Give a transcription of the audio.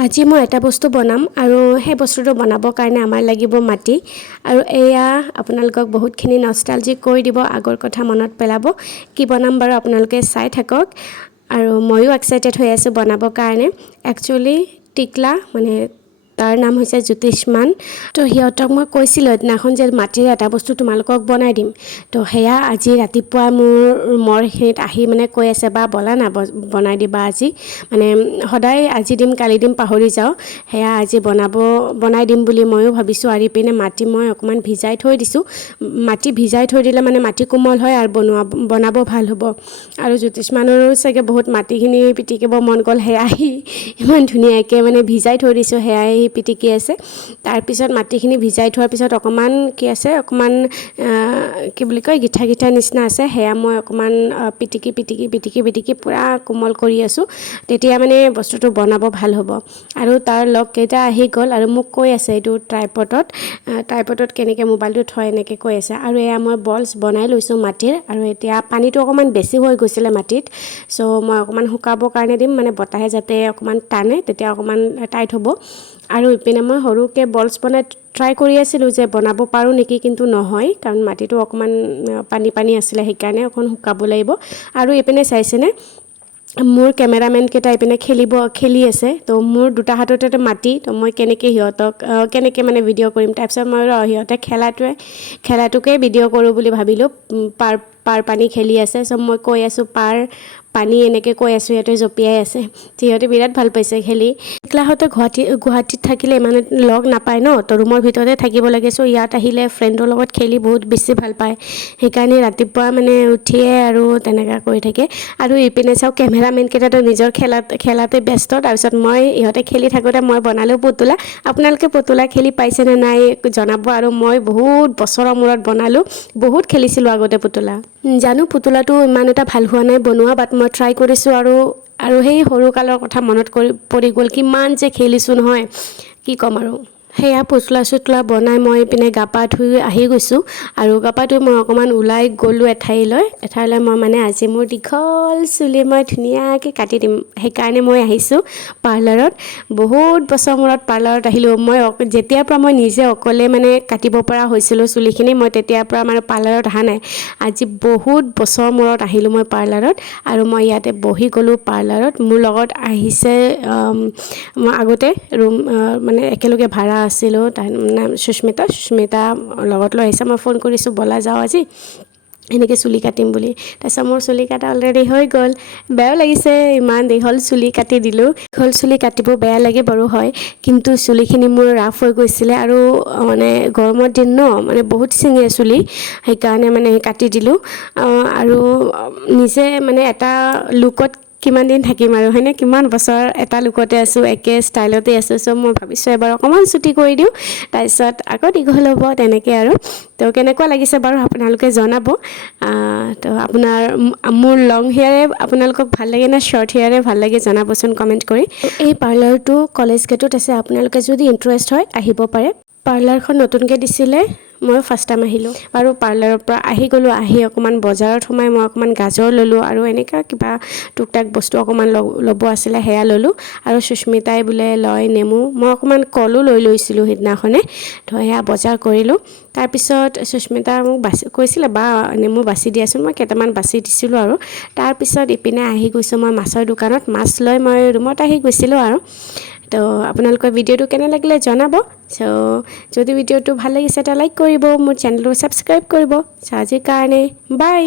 আজি মই এটা বস্তু বনাম আৰু সেই বস্তুটো বনাবৰ কাৰণে আমাৰ লাগিব মাটি আৰু এয়া আপোনালোকক বহুতখিনি নষ্টালজিক কৰি দিব আগৰ কথা মনত পেলাব কি বনাম বাৰু আপোনালোকে চাই থাকক আৰু ময়ো এক্সাইটেড হৈ আছোঁ বনাবৰ কাৰণে একচুৱেলি টিকলা মানে তাৰ নাম হৈছে জ্যোতিষমান তো সিহঁতক মই কৈছিলোঁ এদিনাখন যে মাটিৰ এটা বস্তু তোমালোকক বনাই দিম তো সেয়া আজি ৰাতিপুৱা মোৰ সেইখিনিত আহি মানে কৈ আছে বা বলা না বনাই দিবা আজি মানে সদায় আজি দিম কালি দিম পাহৰি যাওঁ সেয়া আজি বনাই দিম বুলি ময়ো ভাবিছোঁ আৰু ইপিনে মাটি মই অকণমান ভিজাই থৈ দিছোঁ মাটি ভিজাই থৈ দিলে মানে মাটি কোমল হয় আৰু বনাব ভাল হ'ব আৰু জ্যোতিষমানৰো চাগে বহুত মাটিখিনি পিটিকিব মন গ'ল সেয়াই ইমান ধুনীয়াকৈ মানে ভিজাই থৈ দিছোঁ সেয়াই পিটিকি আছে তাৰপিছত মাটিখিনি ভিজাই থোৱাৰ পিছত অকণমান কি আছে অকণমান কি বুলি কয় গিঠা নিচিনা আছে সেয়া মই অকণমান পিটিকি পূৰা কোমল কৰি আছোঁ তেতিয়া মানে বস্তুটো বনাব ভাল হ'ব আৰু তাৰ লগকেইটা আহি গ'ল আৰু মোক কৈ আছে এইটো ট্ৰাইপডত কেনেকৈ মোবাইলটো থয় এনেকৈ কৈ আছে আৰু এয়া মই বলছ বনাই লৈছোঁ মাটিৰ আৰু এতিয়া পানীটো অকণমান বেছি হৈ গৈছিলে মাটিত চ' মই অকণমান শুকাবৰ কাৰণে দিম মানে বতাহে যাতে অকণমান টানে তেতিয়া অকণমান টাইট হ'ব আৰু ইপিনে মই সৰুকৈ বলছ বনাই ট্ৰাই কৰি আছিলোঁ যে বনাব পাৰোঁ নেকি কিন্তু নহয় কাৰণ মাটিটো অকণমান পানী আছিলে সেইকাৰণে অকণ শুকাব লাগিব আৰু ইপিনে চাইছেনে মোৰ কেমেৰামেনকেইটা ইপিনে খেলি আছে তো মোৰ দুটা হাততে মাটি তো মই কেনেকৈ মানে ভিডিঅ' কৰিম তাৰপিছত মই সিহঁতে খেলাটোকে ভিডিঅ' কৰোঁ বুলি ভাবিলোঁ পাৰ পানী খেলি আছে চ' মই কৈ আছোঁ পানী এনেকৈ কৈ আছোঁ সিহঁতে জঁপিয়াই আছে সিহঁতে বিৰাট ভাল পাইছে খেলি ক্লাহতে গুৱাহাটীত থাকিলে ইমান লগ নাপায় ন তো ৰুমৰ ভিতৰতে থাকিব লাগে চ' ইয়াত আহিলে ফ্ৰেণ্ডৰ লগত খেলি বহুত বেছি ভাল পায় সেইকাৰণে ৰাতিপুৱা মানে উঠিয়ে আৰু তেনেকুৱা কৰি থাকে আৰু ইপিনে চাওক কেমেৰামেনকেইটাতো নিজৰ খেলাতে ব্যস্ত তাৰপিছত মই ইহঁতে খেলি থাকোঁতে মই বনালোঁ পুতলা আপোনালোকে পুতলা খেলি পাইছেনে নাই জনাব আৰু মই বহুত বছৰৰ মূৰত বনালোঁ বহুত খেলিছিলোঁ আগতে পুতলা জানো পুতলাটো ইমান এটা ভাল হোৱা নাই বনোৱা বাট মই ট্ৰাই কৰিছোঁ আৰু সেই সৰুকালৰ কথা মনত পৰি গ'ল কিমান যে খেলিছোঁ নহয় কি ক'ম আৰু সেয়া পুতলা বনাই মই ইপিনে গা পা ধুই আহি গৈছোঁ আৰু গা পা ধুই মই অকণমান ওলাই গ'লোঁ এঠাইলৈ মই মানে আজি মোৰ দীঘল চুলি মই ধুনীয়াকৈ কাটি দিম সেইকাৰণে মই আহিছোঁ পাৰ্লাৰত বহুত বছৰ মূৰত পাৰ্লাৰত আহিলোঁ মই যেতিয়াৰ পৰা মই নিজে অকলে মানে কাটিব পৰা হৈছিলোঁ চুলিখিনি মই তেতিয়াৰ পৰা মানে পাৰ্লাৰত অহা নাই আজি বহুত বছৰ মূৰত আহিলোঁ মই পাৰ্লাৰত আৰু মই ইয়াতে বহি গ'লোঁ পাৰ্লাৰত মোৰ লগত আহিছে মই আগতে ৰুম মানে একেলগে ভাড়া আছিলোঁ তাৰ নাম সুস্মিতা লগত লৈ আহিছে মই ফোন কৰিছোঁ বলা যাওঁ আজি এনেকৈ চুলি কাটিম বুলি তাৰপিছত মোৰ চুলি কাটা অলৰেডি হৈ গ'ল বেয়াও লাগিছে ইমান দীঘল চুলি কাটি দিলোঁ দীঘল চুলি কাটিব বেয়া লাগে বাৰু হয় কিন্তু চুলিখিনি মোৰ ৰাফ হৈ গৈছিলে আৰু মানে গৰমৰ দিন ন মানে বহুত ছিঙে চুলি সেইকাৰণে মানে কাটি দিলোঁ আৰু নিজে মানে এটা লুকত কিমান দিন থাকিম আৰু হয়নে কিমান বছৰ এটা লুকতে আছোঁ একে ষ্টাইলতে আছোঁ চ' মই ভাবিছোঁ এবাৰ অকণমান চুটি কৰি দিওঁ তাৰপিছত আকৌ দীঘল হ'ব তেনেকৈ আৰু তো কেনেকুৱা লাগিছে বাৰু আপোনালোকে জনাব তো মোৰ লং হেয়াৰে আপোনালোকক ভাল লাগে নে শ্বৰ্ট হেয়াৰে ভাল লাগে জনাবচোন কমেণ্ট কৰি এই পাৰ্লাৰটো কলেজ গেটত আছে আপোনালোকে যদি ইণ্টাৰেষ্ট হয় আহিব পাৰে পাৰ্লাৰখন নতুনকৈ দিছিলে মই ফাৰ্ষ্ট টাইম আহিলোঁ আৰু পাৰ্লাৰৰ পৰা আহি গ'লোঁ আহি অকণমান বজাৰত সোমাই মই অকণমান গাজৰ ল'লোঁ আৰু এনেকুৱা কিবা টুকটাক বস্তু অকণমান ল'ব আছিলে সেয়া ল'লোঁ আৰু সুস্মিতাই বোলে লয় নেমু মই অকণমান কলো লৈ লৈছিলোঁ সেইদিনাখনে তো সেয়া বজাৰ কৰিলোঁ তাৰপিছত সুস্মিতা মোক কৈছিলে বা নেমু বাছি দিয়াচোন মই কেইটামান বাছি দিছিলোঁ আৰু তাৰপিছত ইপিনে আহি গৈছোঁ মই মাছৰ দোকানত মাছ লৈ মই ৰুমত আহি গৈছিলোঁ আৰু তো আপোনালোকৰ ভিডিঅ'টো কেনে লাগিলে জনাব চ' যদি ভিডিঅ'টো ভাল লাগিছে এটা লাইক কৰিব মোৰ চেনেলটো ছাবস্ক্ৰাইব কৰিব চ' আজিৰ কাৰণে বাই